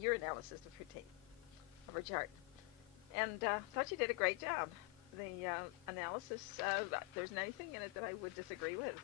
your analysis of her tape, of her chart, and thought you did a great job. The analysis, there isn't anything in it that I would disagree with.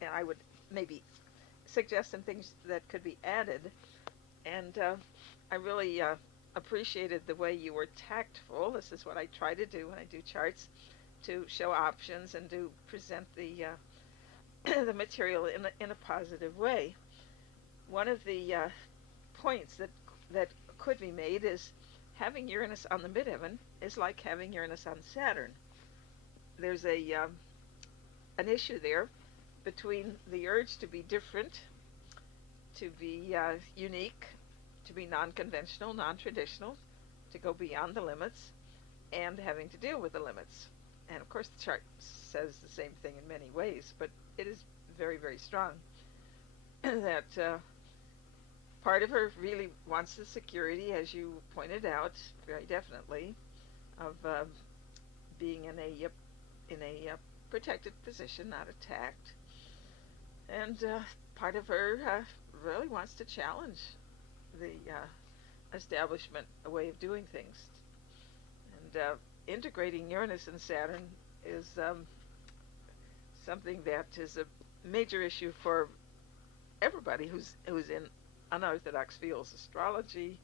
And I would maybe suggest some things that could be added. And I really appreciated the way you were tactful. This is what I try to do when I do charts, to show options and to present the the material in a positive way. One of the points that could be made is having Uranus on the midheaven is like having Uranus on Saturn. There's a an issue there between the urge to be different, to be unique, to be non-conventional, non-traditional, to go beyond the limits, and having to deal with the limits. And of course, the chart says the same thing in many ways, but it is very, very strong that part of her really wants the security, as you pointed out, very definitely, of being in a protected position, not attacked. And part of her really wants to challenge the establishment, a way of doing things. And integrating Uranus and Saturn is something that is a major issue for everybody who's in unorthodox fields, astrology,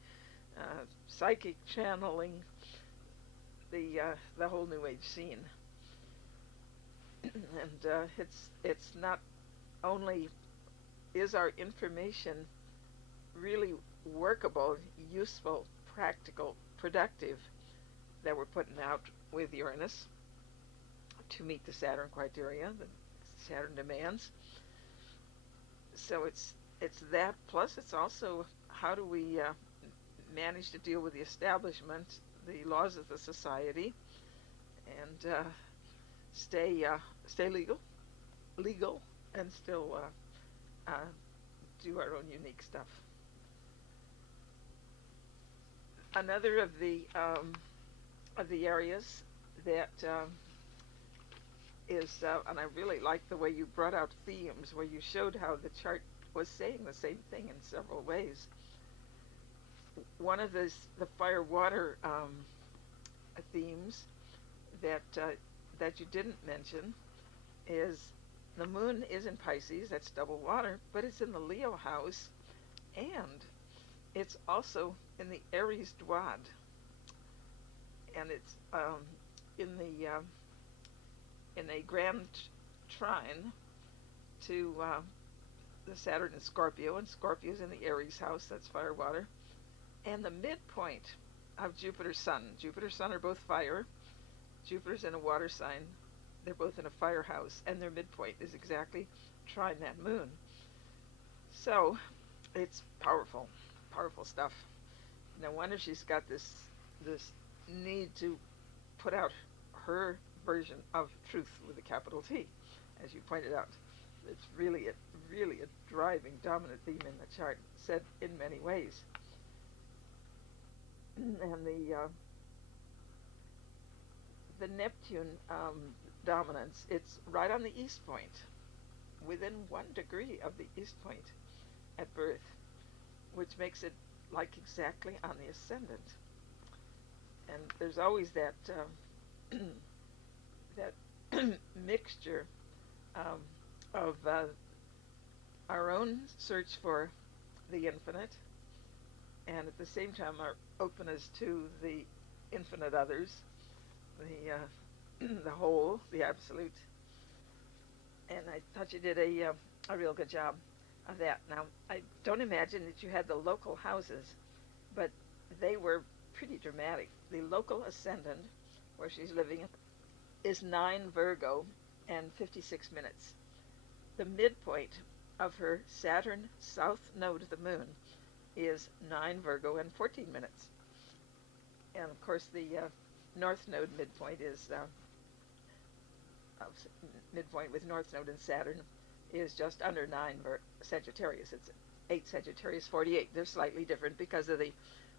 psychic channeling, the whole New Age scene. And it's not only is our information really workable, useful, practical, productive that we're putting out with Uranus to meet the Saturn criteria, the Saturn demands. So it's that, plus it's also how do we manage to deal with the establishment, the laws of the society, and stay legal, and still do our own unique stuff. Another of the areas that is, and I really like the way you brought out themes, where you showed how the chart was saying the same thing in several ways. One of the fire water themes that that you didn't mention is the moon is in Pisces, that's double water, but it's in the Leo house, and it's also in the Aries Dwad, and it's in a grand trine to the Saturn in Scorpio, and Scorpio's in the Aries house, that's fire water, and the midpoint of Jupiter Sun. Jupiter Sun are both fire. Jupiter's in a water sign. They're both in a fire house, and their midpoint is exactly trine that moon. So it's powerful, powerful stuff. No wonder she's got this need to put out her version of truth with a capital T, as you pointed out. It's really a driving, dominant theme in the chart, said in many ways. And the Neptune dominance, it's right on the east point, within 1 degree of the east point at birth, which makes it like exactly on the ascendant. And there's always that that mixture of our own search for the infinite, and at the same time our openness to the infinite others, the whole, the absolute. And I thought you did a real good job of that. Now, I don't imagine that you had the local houses, but they were pretty dramatic. The local ascendant, where she's living, is 9 Virgo and 56 minutes. The midpoint of her Saturn south node of the moon is 9 Virgo and 14 minutes. And of course, the north node midpoint is midpoint with north node and Saturn is just under 9 Sagittarius. It's 8 Sagittarius, 48. They're slightly different because of the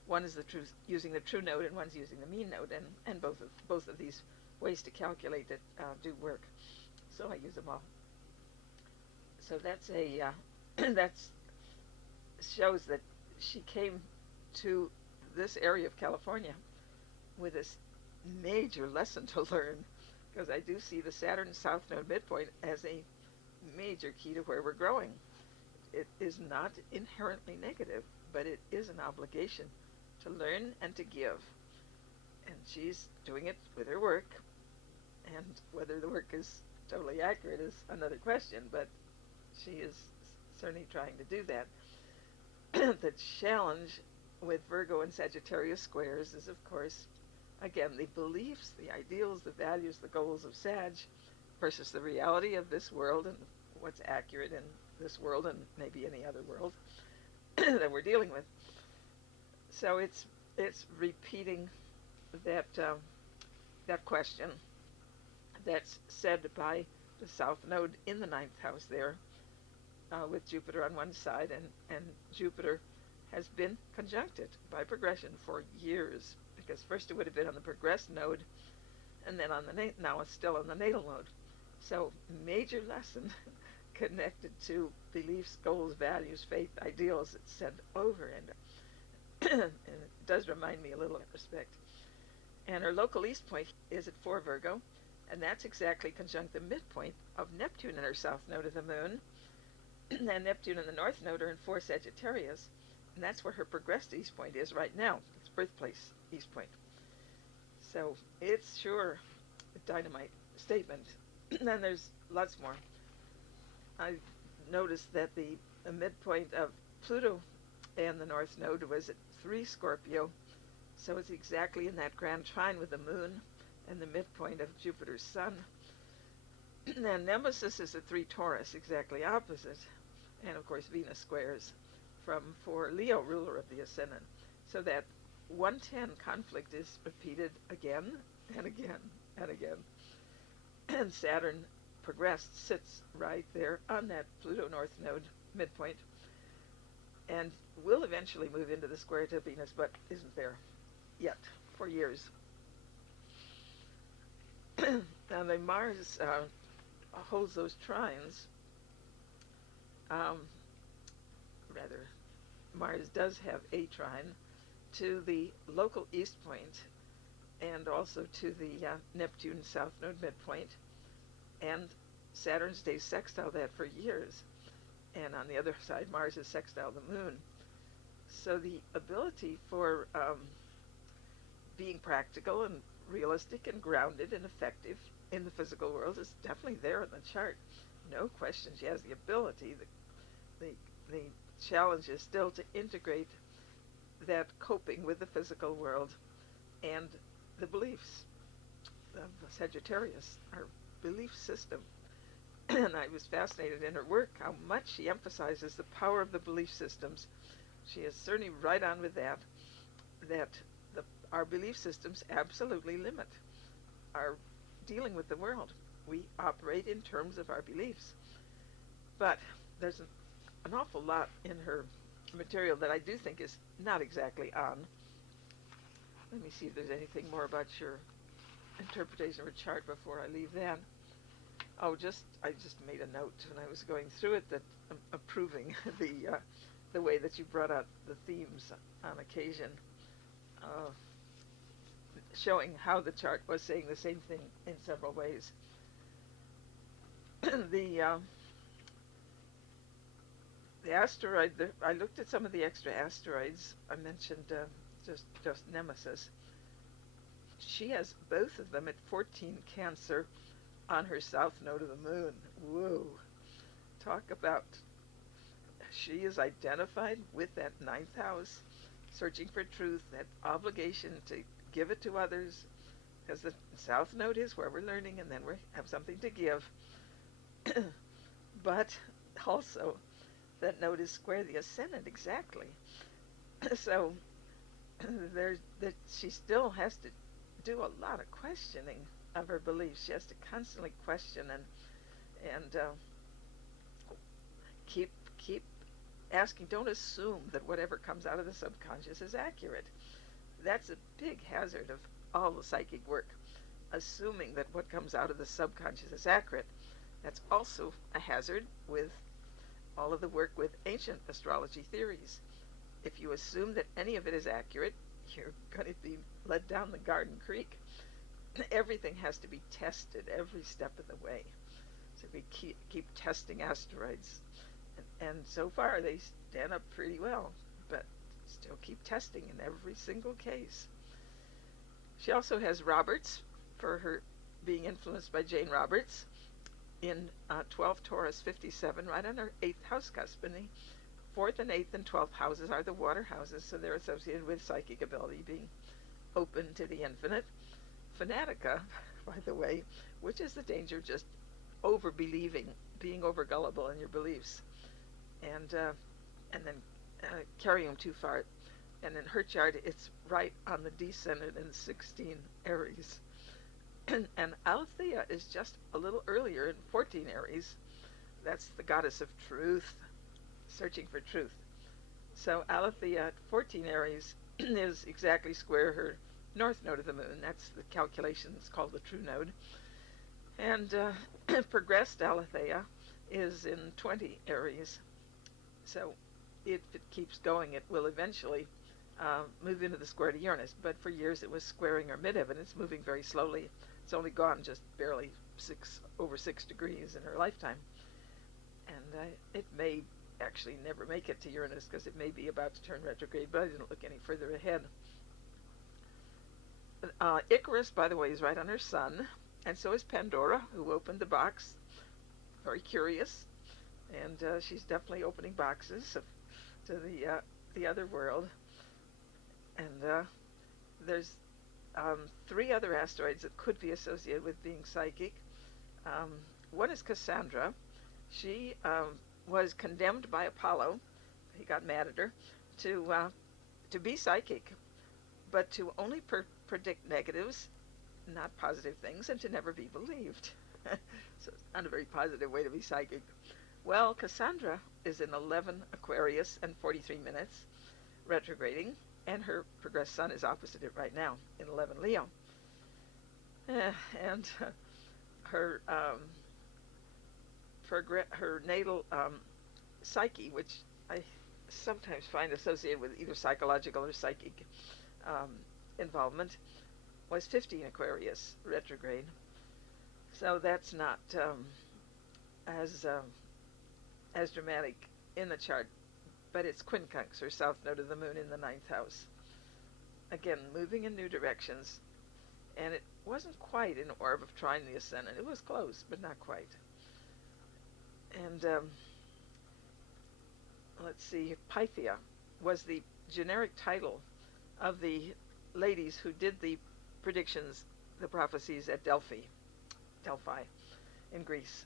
one is the true, using the true node, and one's using the mean node, and both of these ways to calculate it do work. So I use them all. So that's a that shows that she came to this area of California with this major lesson to learn, because I do see the Saturn South Node midpoint as a major key to where we're growing. It is not inherently negative, but it is an obligation to learn and to give. And she's doing it with her work, and whether the work is totally accurate is another question, but she is certainly trying to do that. The challenge with Virgo and Sagittarius squares is, of course, again, the beliefs, the ideals, the values, the goals of Sag versus the reality of this world and what's accurate in this world and maybe any other world that we're dealing with. So it's repeating that that question that's said by the South Node in the ninth house there, with Jupiter on one side, and Jupiter has been conjuncted by progression for years, because first it would have been on the progressed node, and then on the now it's still on the natal node. So major lesson connected to beliefs, goals, values, faith, ideals that's sent over, and it does remind me a little of respect. And her local east point is at 4 Virgo, and that's exactly conjunct the midpoint of Neptune in her south node of the moon, and Neptune and the north node are in 4 Sagittarius, and that's where her progressed east point is right now. It's birthplace east point. So it's sure a dynamite statement. And then there's lots more. I noticed that the midpoint of Pluto and the north node was at 3 Scorpio, so it's exactly in that grand trine with the moon and the midpoint of Jupiter's sun. And Nemesis is at 3 Taurus, exactly opposite. And of course Venus squares for Leo, ruler of the ascendant. So that 110 conflict is repeated again and again and again. And Saturn progressed sits right there on that Pluto north node midpoint, and will eventually move into the square to Venus, but isn't there yet for years. Now the Mars holds those trines. Rather, Mars does have a trine to the local east point, and also to the Neptune south node midpoint, and Saturn stays sextile that for years, and on the other side Mars is sextile the moon. So the ability for being practical and realistic and grounded and effective in the physical world is definitely there in the chart. No question, she has the ability. The challenge is still to integrate that coping with the physical world and the beliefs of Sagittarius, our belief system. And I was fascinated in her work how much she emphasizes the power of the belief systems. She is certainly right on with that our belief systems absolutely limit our dealing with the world. We operate in terms of our beliefs. But there's an awful lot in her material that I do think is not exactly on. Let me see if there's anything more about your interpretation of a chart before I leave that. I just made a note when I was going through it that I'm approving the way that you brought out the themes on occasion, showing how the chart was saying the same thing in several ways. The asteroid, I looked at some of the extra asteroids. I mentioned just Nemesis. She has both of them at 14 Cancer on her south node of the moon. Whoa. Talk about, she is identified with that ninth house, searching for truth, that obligation to give it to others, because the south node is where we're learning, and then we have something to give. But also, that node is square the ascendant exactly. So she still has to do a lot of questioning of her beliefs. She has to constantly question and keep asking. Don't assume that whatever comes out of the subconscious is accurate. That's a big hazard of all the psychic work, assuming that what comes out of the subconscious is accurate. That's also a hazard with all of the work with ancient astrology theories. if you assume that any of it is accurate, you're going to be led down the garden creek. Everything has to be tested every step of the way. So we keep testing asteroids. And so far, they stand up pretty well, but still keep testing in every single case. She also has Roberts for her being influenced by Jane Roberts in 12 Taurus 57, right on her 8th house cusp. And the 4th and 8th and 12th houses are the water houses, so they're associated with psychic ability, being open to the infinite. Fanatica, by the way, which is the danger of just over-believing, being over-gullible in your beliefs, and then carrying them too far. And in her chart, it's right on the descendant in 16 Aries. And Alethea is just a little earlier in 14 Aries. That's the goddess of truth, searching for truth. So Alethea at 14 Aries is exactly square her north node of the moon. That's the calculations called the true node. And progressed Alethea is in 20 Aries. So if it keeps going, it will eventually move into the square to Uranus. But for years it was squaring her midheaven. It's moving very slowly. It's only gone just barely over 6 degrees in her lifetime. And it may actually never make it to Uranus because it may be about to turn retrograde, but I didn't look any further ahead. Icarus, by the way, is right on her sun, and so is Pandora, who opened the box. Very curious, and she's definitely opening boxes to the other world. And there's 3 other asteroids that could be associated with being psychic. One is Cassandra. She was condemned by Apollo. He got mad at her to be psychic, but to only predict negatives, not positive things, and to never be believed. So it's not a very positive way to be psychic. Well, Cassandra is in 11 Aquarius and 43 minutes, retrograding, and her progressed sun is opposite it right now in 11 Leo. And her natal psyche, which I sometimes find associated with either psychological or psychic involvement, was 15 Aquarius retrograde. So that's not as dramatic in the chart, but it's quincunx, or south node of the moon, in the 9th house. Again, moving in new directions, and it wasn't quite in orb of trine the ascendant. It was close, but not quite. And let's see, Pythia was the generic title of the ladies who did the predictions, the prophecies at Delphi in Greece.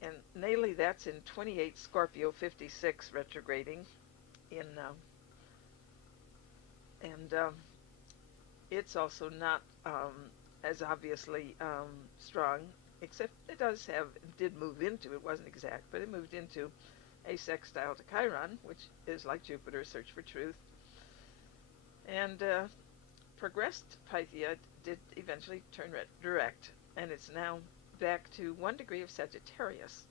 And natally, that's in 28 Scorpio 56 retrograding in and it's also not as obviously strong, except it did move into, it wasn't exact, but it moved into a sextile to Chiron, which is like Jupiter, search for truth. And progressed Pythia did eventually turn direct, and it's now back to 1 degree of Sagittarius.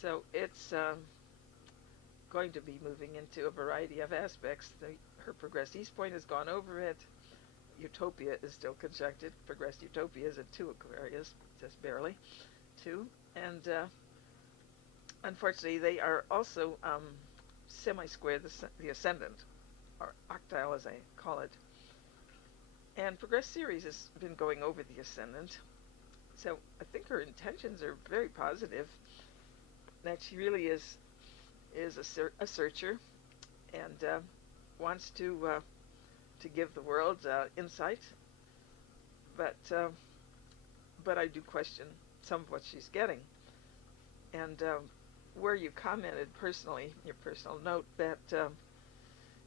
So it's going to be moving into a variety of aspects. Her progressed east point has gone over it. Utopia is still conjuncted. Progressed Utopia is at 2 Aquarius, just barely 2. And unfortunately, they are also semi-square the ascendant, or octile as I call it. And progressed Ceres has been going over the ascendant. So I think her intentions are very positive, that she really is a searcher, and wants to give the world insight. But I do question some of what she's getting. And where you commented personally, your personal note, that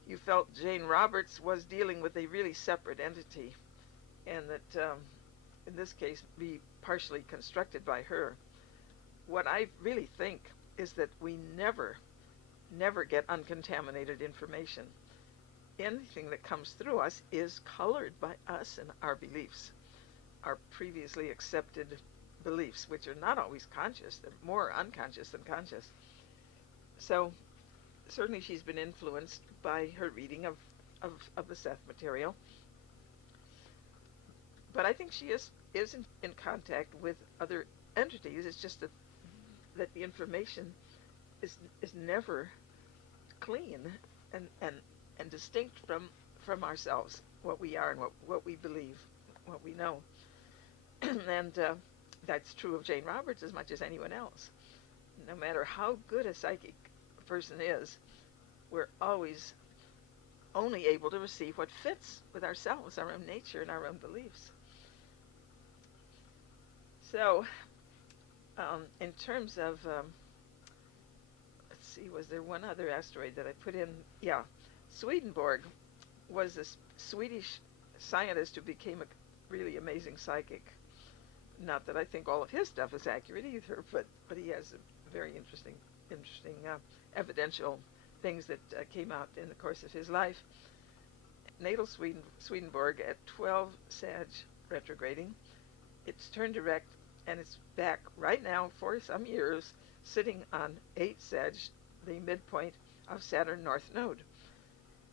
you felt Jane Roberts was dealing with a really separate entity, and that in this case be partially constructed by her. What I really think is that we never get uncontaminated information. Anything that comes through us is colored by us and our beliefs, our previously accepted beliefs, which are not always conscious. They're more unconscious than conscious. So certainly she's been influenced by her reading of the Seth material. But I think she is in contact with other entities. It's just that the information is never clean and, and, and distinct from ourselves, what we are and what we believe, what we know. And that's true of Jane Roberts as much as anyone else. No matter how good a psychic person is, we're always only able to receive what fits with ourselves, our own nature, and our own beliefs. So, in terms of, let's see, was there one other asteroid that I put in? Yeah, Swedenborg was a Swedish scientist who became a really amazing psychic. Not that I think all of his stuff is accurate either, but he has a very interesting evidential things that came out in the course of his life. Natal Swedenborg at 12 Sag retrograding. It's turned direct, and it's back right now for some years, sitting on 8 Sag, the midpoint of Saturn North Node,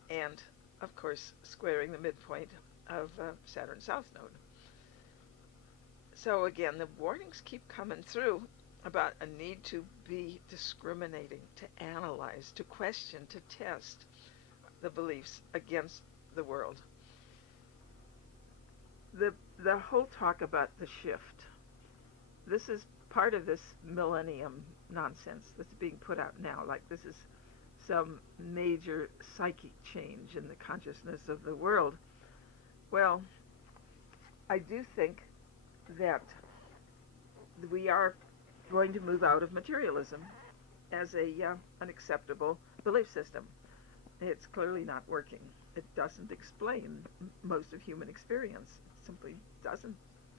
and of course squaring the midpoint of Saturn South Node. So again, the warnings keep coming through about a need to be discriminating, to analyze, to question, to test the beliefs against the world. The whole talk about the shift, this is part of this millennium nonsense that's being put out now, like this is some major psychic change in the consciousness of the world. Well, I do think that we are going to move out of materialism as an acceptable belief system. It's clearly not working. It doesn't explain most of human experience. It simply doesn't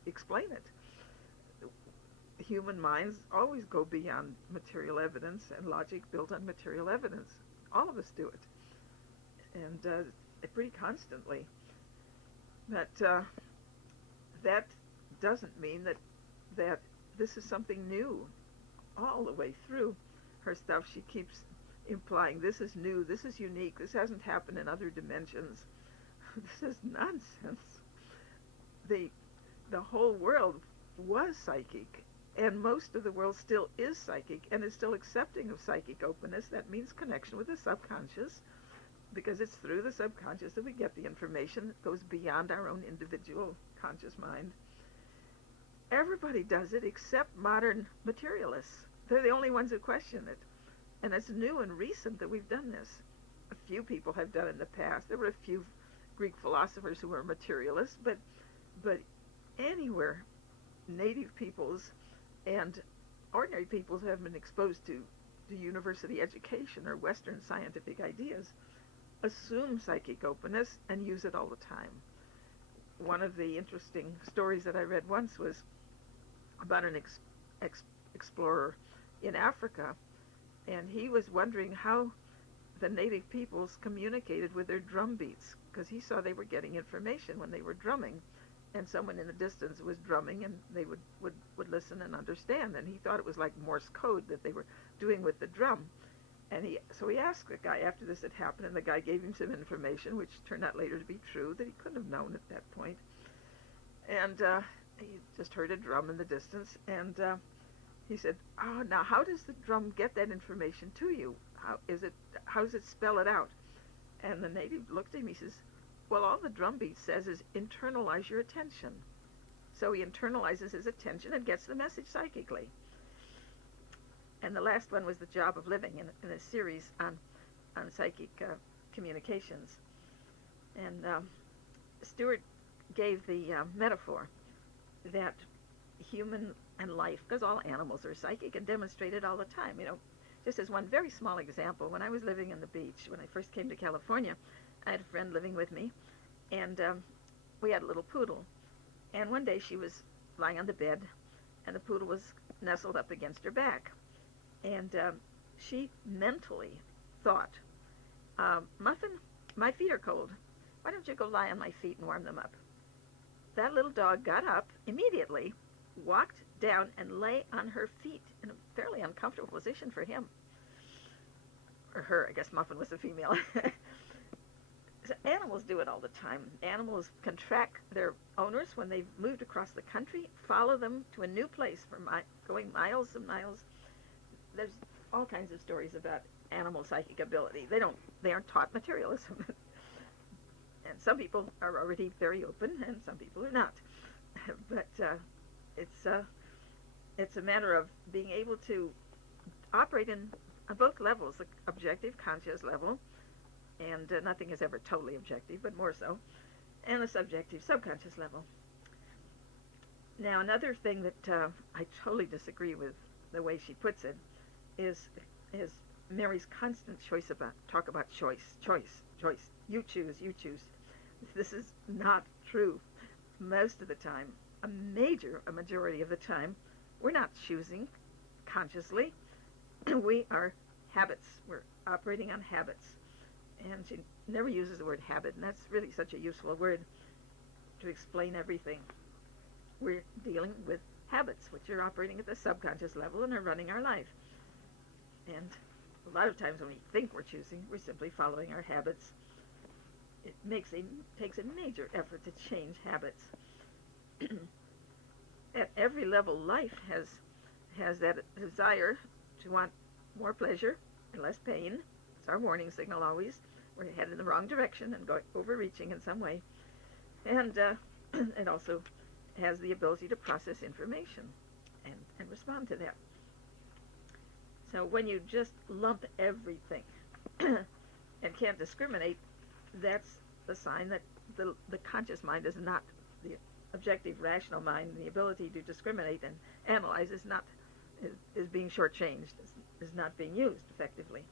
explain it. Human minds always go beyond material evidence and logic built on material evidence. All of us do it, and pretty constantly. But that doesn't mean that this is something new all the way through her stuff. She keeps implying this is new, this is unique, this hasn't happened in other dimensions. This is nonsense. The whole world was psychic, and most of the world still is psychic and is still accepting of psychic openness. That means connection with the subconscious, because it's through the subconscious that we get the information that goes beyond our own individual conscious mind. Everybody does it except modern materialists. They're the only ones who question it. And it's new and recent that we've done this. A few people have done it in the past. There were a few Greek philosophers who were materialists, but anywhere native peoples and ordinary peoples who have been exposed to university education or Western scientific ideas assume psychic openness and use it all the time. One of the interesting stories that I read once was about an explorer in Africa, and he was wondering how the native peoples communicated with their drum beats, because he saw they were getting information when they were drumming, and someone in the distance was drumming, and they would listen and understand, and he thought it was like Morse code that they were doing with the drum. And so he asked the guy after this had happened, and the guy gave him some information, which turned out later to be true, that he couldn't have known at that point. And he just heard a drum in the distance, and he said, "Oh, now how does the drum get that information to you? How does it spell it out?" And the native looked at him. He says, "Well, all the drum beat says is internalize your attention." So he internalizes his attention and gets the message psychically. And the last one was The Job of Living, in a series on psychic communications. And Stewart gave the metaphor that human and life, because all animals are psychic and demonstrate it all the time. Just as one very small example, when I was living on the beach, when I first came to California, I had a friend living with me, and we had a little poodle. And one day she was lying on the bed, and the poodle was nestled up against her back. And she mentally thought, "Muffin, my feet are cold. Why don't you go lie on my feet and warm them up?" That little dog got up immediately, walked down, and lay on her feet in a fairly uncomfortable position for him. or her, I guess Muffin was a female. So animals do it all the time. Animals can track their owners when they've moved across the country, follow them to a new place for going miles and miles. There's all kinds of stories about animal psychic ability. They aren't taught materialism. And some people are already very open, and some people are not. But it's it's a matter of being able to operate on both levels, the objective, conscious level, and nothing is ever totally objective, but more so, and the subjective, subconscious level. Now, another thing that I totally disagree with the way she puts it is Mary's constant talk about choice, choice, choice. You choose, you choose. This is not true. Most of the time, a majority of the time, we're not choosing consciously. We are habits. We're operating on habits. And she never uses the word habit, and that's really such a useful word to explain everything. We're dealing with habits, which are operating at the subconscious level and are running our life. And a lot of times when we think we're choosing, we're simply following our habits. It takes a major effort to change habits. At every level, life has that desire to want more pleasure and less pain. It's our warning signal always. We're headed in the wrong direction and overreaching in some way. And it also has the ability to process information and respond to that. So when you just lump everything and can't discriminate, that's the sign that the conscious mind is not, the objective rational mind, the ability to discriminate and analyze is being shortchanged, is not being used effectively.